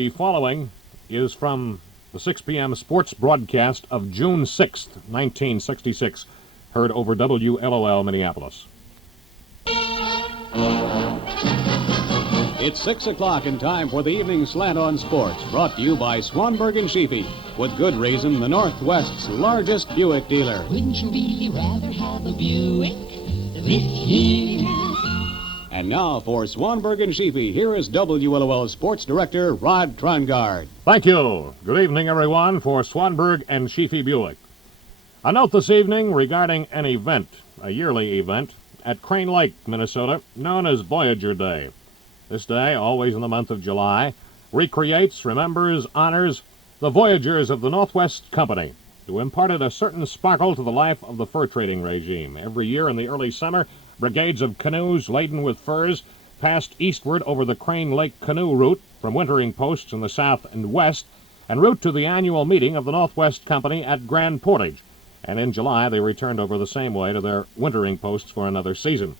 The following is from the 6 p.m. sports broadcast of June 6th, 1966, heard over WLOL Minneapolis. It's 6 o'clock and time for the evening slant on sports, brought to you by Swanberg and Sheepy. With good reason, the Northwest's largest Buick dealer. Wouldn't you really rather have a Buick this year? And now for Swanberg and Sheepy, here is WLOL Sports Director Rod Trongard. Thank you. Good evening, everyone, for Swanberg and Sheepy Buick. A note this evening regarding an event, a yearly event, at Crane Lake, Minnesota, known as Voyager Day. This day, always in the month of July, recreates, remembers, honors the voyagers of the Northwest Company, who imparted a certain sparkle to the life of the fur trading regime. Every year in the early summer, brigades of canoes laden with furs passed eastward over the Crane Lake canoe route from wintering posts in the south and west, en route to the annual meeting of the Northwest Company at Grand Portage. And in July, they returned over the same way to their wintering posts for another season.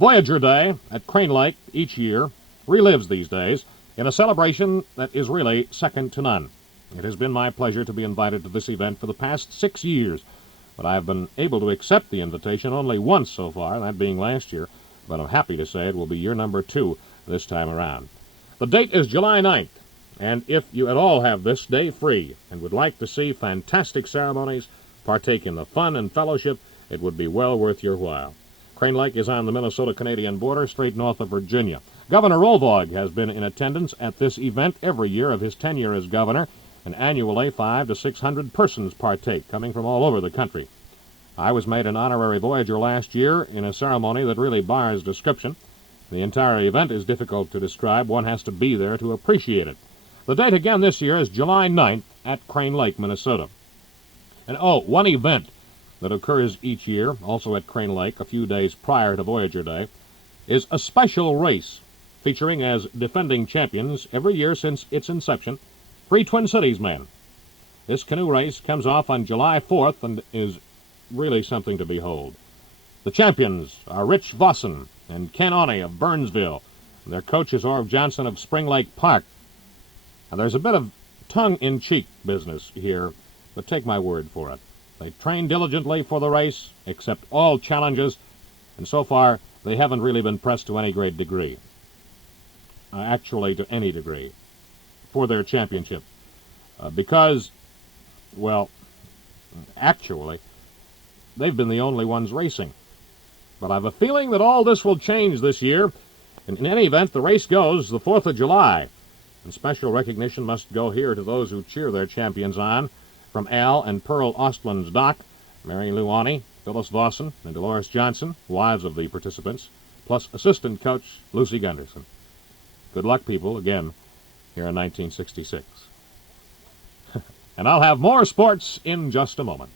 Voyager Day at Crane Lake each year relives these days in a celebration that is really second to none. It has been my pleasure to be invited to this event for the past 6 years, but I have been able to accept the invitation only once so far, that being last year, but I'm happy to say it will be year number 2 this time around. The date is July 9th, and if you at all have this day free and would like to see fantastic ceremonies, partake in the fun and fellowship, it would be well worth your while. Crane Lake is on the Minnesota-Canadian border, straight north of Virginia. Governor Rolvog has been in attendance at this event every year of his tenure as governor, and annually 500 to 600 persons partake, coming from all over the country. I was made an honorary Voyager last year in a ceremony that really bars description. The entire event is difficult to describe. One has to be there to appreciate it. The date again this year is July 9th at Crane Lake, Minnesota. And one event that occurs each year, also at Crane Lake, a few days prior to Voyager Day, is a special race featuring as defending champions every year since its inception 3 Twin Cities men. This canoe race comes off on July 4th and is really something to behold. The champions are Rich Vossen and Ken Awney of Burnsville. Their coach is Orv Johnson of Spring Lake Park. Now, there's a bit of tongue-in-cheek business here, but take my word for it. They train diligently for the race, accept all challenges, and so far they haven't really been pressed to any great degree. Actually, to any degree, for their championship. Because, well, actually, they've been the only ones racing. But I've a feeling that all this will change this year. And in any event, the race goes the 4th of July. And special recognition must go here to those who cheer their champions on. From Al and Pearl Ostland's dock, Mary Lou Awney, Phyllis Vossen, and Dolores Johnson, wives of the participants, plus assistant coach Lucy Gunderson. Good luck, people, again, here in 1966. And I'll have more sports in just a moment.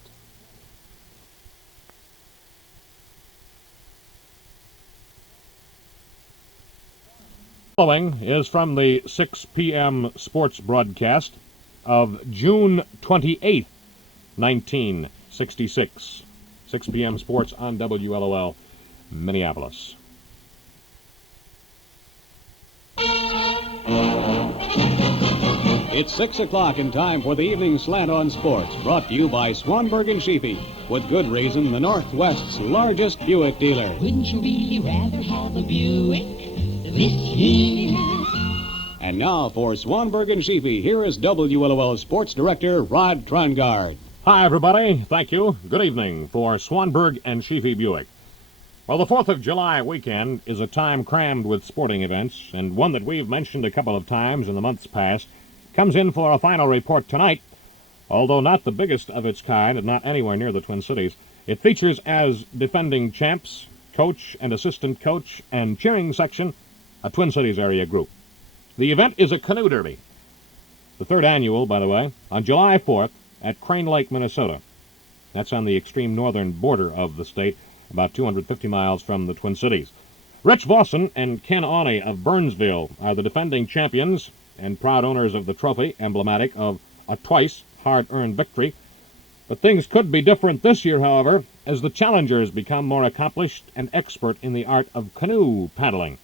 Following is from the 6 p.m. sports broadcast of June 28th, 1966. 6 p.m. sports on WLOL, Minneapolis. It's 6 o'clock and time for the evening slant on sports, brought to you by Swanberg and Sheepy. With good reason, the Northwest's largest Buick dealer. Wouldn't you really rather have a Buick this year? And now for Swanberg and Sheepy, here is WLOL Sports Director Rod Trongard. Hi, everybody. Thank you. Good evening for Swanberg and Sheepy Buick. Well, the 4th of July weekend is a time crammed with sporting events, and one that we've mentioned a couple of times in the months past comes in for a final report tonight. Although not the biggest of its kind and not anywhere near the Twin Cities, it features as defending champs, coach and assistant coach and cheering section, a Twin Cities area group. The event is a canoe derby. The 3rd annual, by the way, on July 4th at Crane Lake, Minnesota. That's on the extreme northern border of the state, about 250 miles from the Twin Cities. Rich Vossen and Ken Awney of Burnsville are the defending champions and proud owners of the trophy, emblematic of a twice hard-earned victory. But things could be different this year, however, as the challengers become more accomplished and expert in the art of canoe paddling.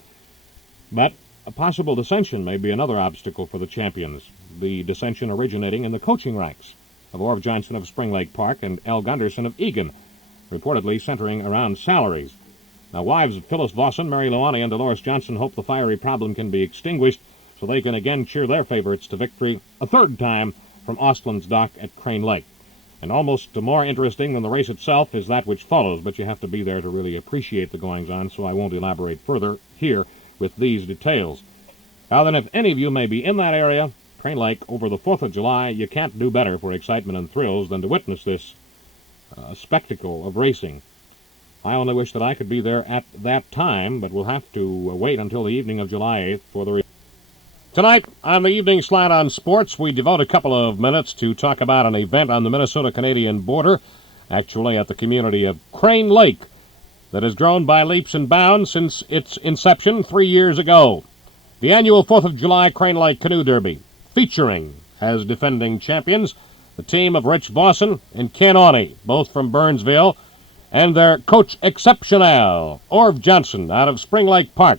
But A possible dissension may be another obstacle for the champions, the dissension originating in the coaching ranks of Orv Johnson of Spring Lake Park and Al Gunderson of Egan, reportedly centering around salaries. Now, wives Phyllis Vossen, Mary Luani, and Dolores Johnson hope the fiery problem can be extinguished so they can again cheer their favorites to victory a third time from Ostland's dock at Crane Lake. And almost more interesting than the race itself is that which follows, but you have to be there to really appreciate the goings-on, so I won't elaborate further here with these details. Now then, if any of you may be in that area, Crane Lake, over the 4th of July, you can't do better for excitement and thrills than to witness this spectacle of racing. I only wish that I could be there at that time, but we'll have to wait until the evening of July 8th for the Tonight, on the Evening Slant on Sports, we devote a couple of minutes to talk about an event on the Minnesota-Canadian border, actually at the community of Crane Lake, that has grown by leaps and bounds since its inception 3 years ago. The annual 4th of July Crane Lake Canoe Derby, featuring, as defending champions, the team of Rich Vossen and Ken Awney, both from Burnsville, and their coach exceptional, Orv Johnson, out of Spring Lake Park,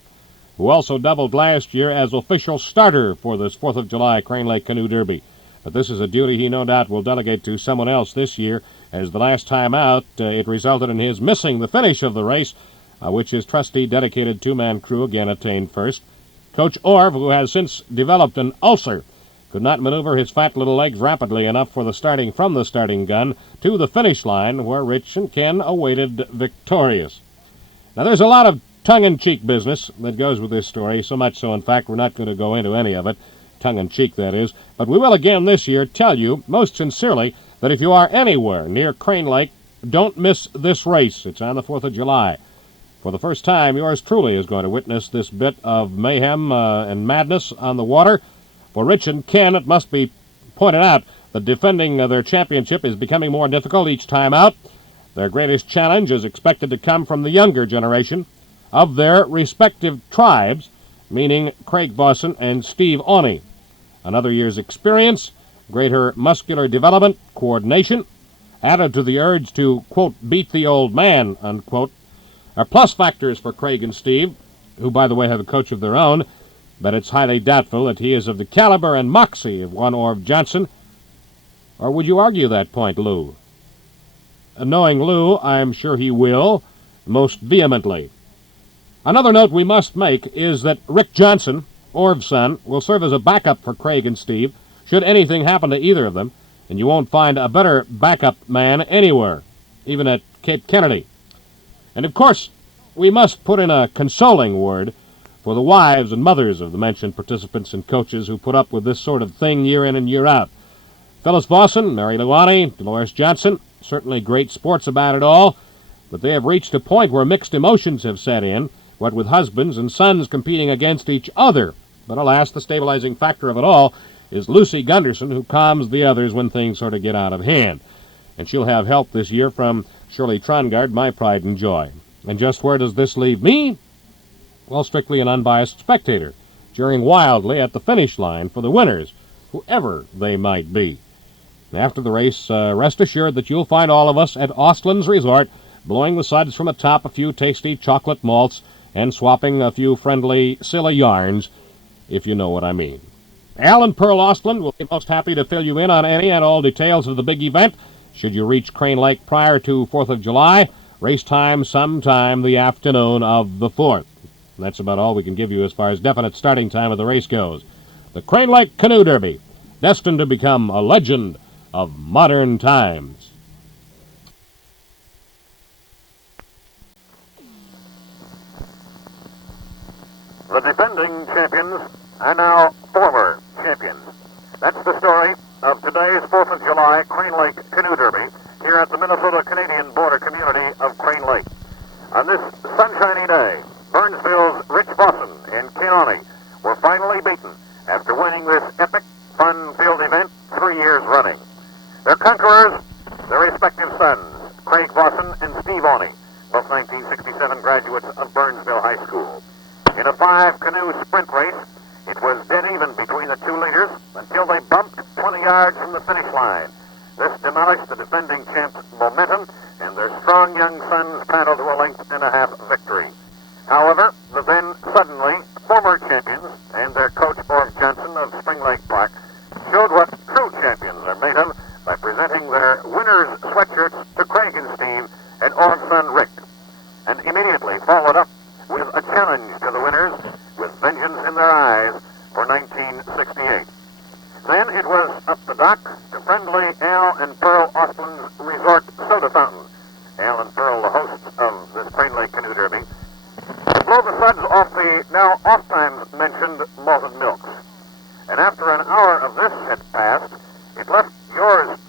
who also doubled last year as official starter for this 4th of July Crane Lake Canoe Derby. But this is a duty he no doubt will delegate to someone else this year, as the last time out it resulted in his missing the finish of the race, which his trusty dedicated two-man crew again attained first. Coach Orv, who has since developed an ulcer, could not maneuver his fat little legs rapidly enough for the starting from the starting gun to the finish line, where Rich and Ken awaited victorious. Now there's a lot of tongue-in-cheek business that goes with this story, so much so, in fact, we're not going to go into any of it, tongue-in-cheek, that is, but we will again this year tell you, most sincerely, that if you are anywhere near Crane Lake, don't miss this race. It's on the 4th of July. For the first time, yours truly is going to witness this bit of mayhem and madness on the water. For Rich and Ken, it must be pointed out that defending their championship is becoming more difficult each time out. Their greatest challenge is expected to come from the younger generation of their respective tribes, meaning Craig Vossen and Steve Awney. Another year's experience, greater muscular development, coordination, added to the urge to, quote, beat the old man, unquote, are plus factors for Craig and Steve, who, by the way, have a coach of their own, but it's highly doubtful that he is of the caliber and moxie of one Orv Johnson. Or would you argue that point, Lou? Knowing Lou, I'm sure he will, most vehemently. Another note we must make is that Rick Johnson, Orv's son, will serve as a backup for Craig and Steve, should anything happen to either of them, and you won't find a better backup man anywhere, even at Cape Kennedy. And of course, we must put in a consoling word for the wives and mothers of the mentioned participants and coaches who put up with this sort of thing year in and year out. Phyllis Vossen, Mary Luani, Dolores Johnson, certainly great sports about it all, but they have reached a point where mixed emotions have set in, what with husbands and sons competing against each other. But alas, the stabilizing factor of it all is Lucy Gunderson, who calms the others when things sort of get out of hand. And she'll have help this year from Shirley Trongard, my pride and joy. And just where does this leave me? Well, strictly an unbiased spectator, cheering wildly at the finish line for the winners, whoever they might be. After the race, rest assured that you'll find all of us at Ostland's Resort, blowing the suds from atop a few tasty chocolate malts and swapping a few friendly, silly yarns, if you know what I mean. Al and Pearl Ostland will be most happy to fill you in on any and all details of the big event, should you reach Crane Lake prior to 4th of July, race time sometime the afternoon of the 4th. And that's about all we can give you as far as definite starting time of the race goes. The Crane Lake Canoe Derby, destined to become a legend of modern times. The defending champions and now former champions. That's the story of today's 4th of July Crane Lake Canoe Derby here at the Minnesota-Canadian border community of Crane Lake. On this sunshiny day, Burnsville's Rich Vossen and Ken Awney were finally beaten after winning this epic, fun-filled event 3 years running. Their conquerors, their respective sons, Craig Vossen and Steve Awney, both 1967 graduates of Burnsville High School. In a 5-canoe sprint race, it was dead even between the two leaders until they bumped 20 yards from the finish line. This demolished the defending champs' momentum, and their strong young sons paddled to a length and a half victory. However, the then suddenly former champions winners' sweatshirts to Craig and Steve and old son Rick, and immediately followed up with a challenge to the winners with vengeance in their eyes for 1968. Then it was up the dock to friendly Al and Pearl Austin's Resort Soda Fountain. Al and Pearl, the hosts of this Cranelake Canoe Derby, to blow the suds off the now oft-times mentioned malted milks. And after an hour of this had passed, it left yours